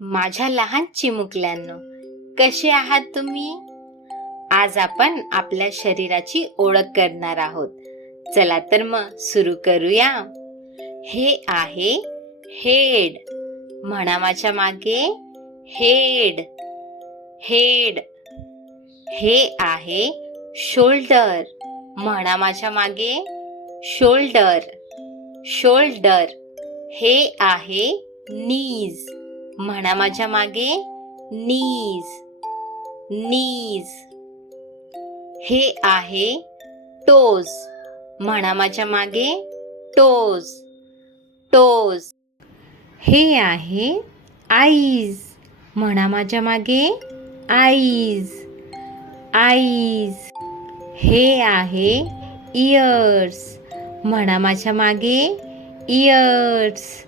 माझ्या लहान चिमुकल्यांनो, कसे आहात तुम्ही? आज आपण आपल्या शरीराची ओळख करणार आहोत. चला तर मग सुरू करूया. हे आहे हेड. म्हणा माझ्या मागे हेड. हेड. हे आहे शोल्डर. म्हणा माझ्या मागे शोल्डर. शोल्डर. हे आहे नीज. म्हणा माझ्या मागे नीज. नीज. हे आहे टोज. म्हणा माझ्या मागे टोज. टोज. हे आहे आईज. म्हणा माझ्या मागे आईज. आईज. हे आहे इयर्स. म्हणा माझ्या मागे इयर्स.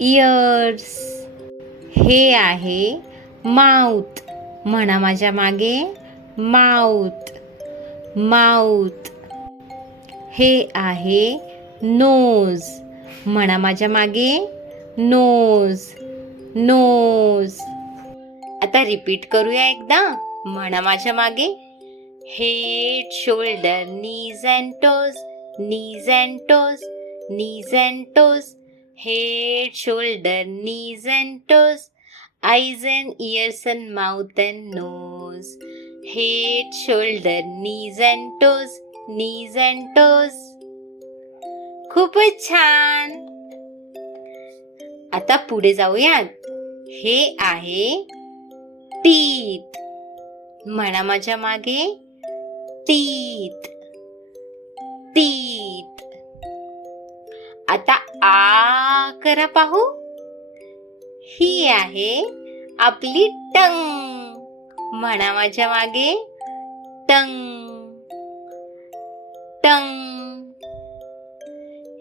इयर्स. हे आहे माउथ. म्हणा माझ्या मागे माउथ. माउथ. हे आहे नोज. म्हणा माझ्या मागे नोज. नोज. आता रिपीट करूया एकदा. म्हणा माझ्या मागे head, shoulder, knees and toes. Knees and toes. Knees and toes. Head, shoulder, knees and toes, eyes and ears and mouth and nose. Head, shoulder, knees and toes, knees and toes. खूपच छान. आता पुढे जाऊयात. हे आहे teeth. म्हणा माझ्या मागे टीथ. टीथ. आता आ करा पाहू. ही आहे आपली टंग. म्हणा माझ्या मागे टंग. टंग.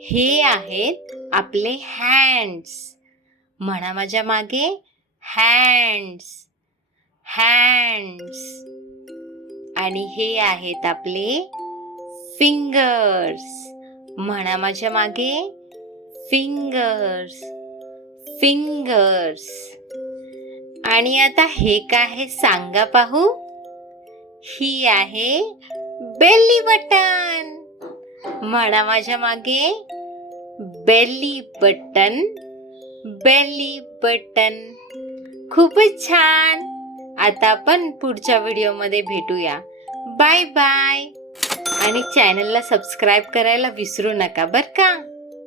हे आहेत आपले हँड्स. म्हणा माझ्या मागे हँड्स. हँड्स. आणि हे आहेत आपले फिंगर्स. म्हणा माझ्या मागे फिंगर्स. फिंगर्स. आणि आता हे काय आहे सांगा पाहू. ही आहे बेली बटन. म्हणा माझ्या मागे बेली बटन. Belly button. खूपच छान. आता आपण पुढच्या व्हिडिओमध्ये भेटूया. Bye bye. आणि चॅनलला सबस्क्राईब करायला विसरू नका बरं का.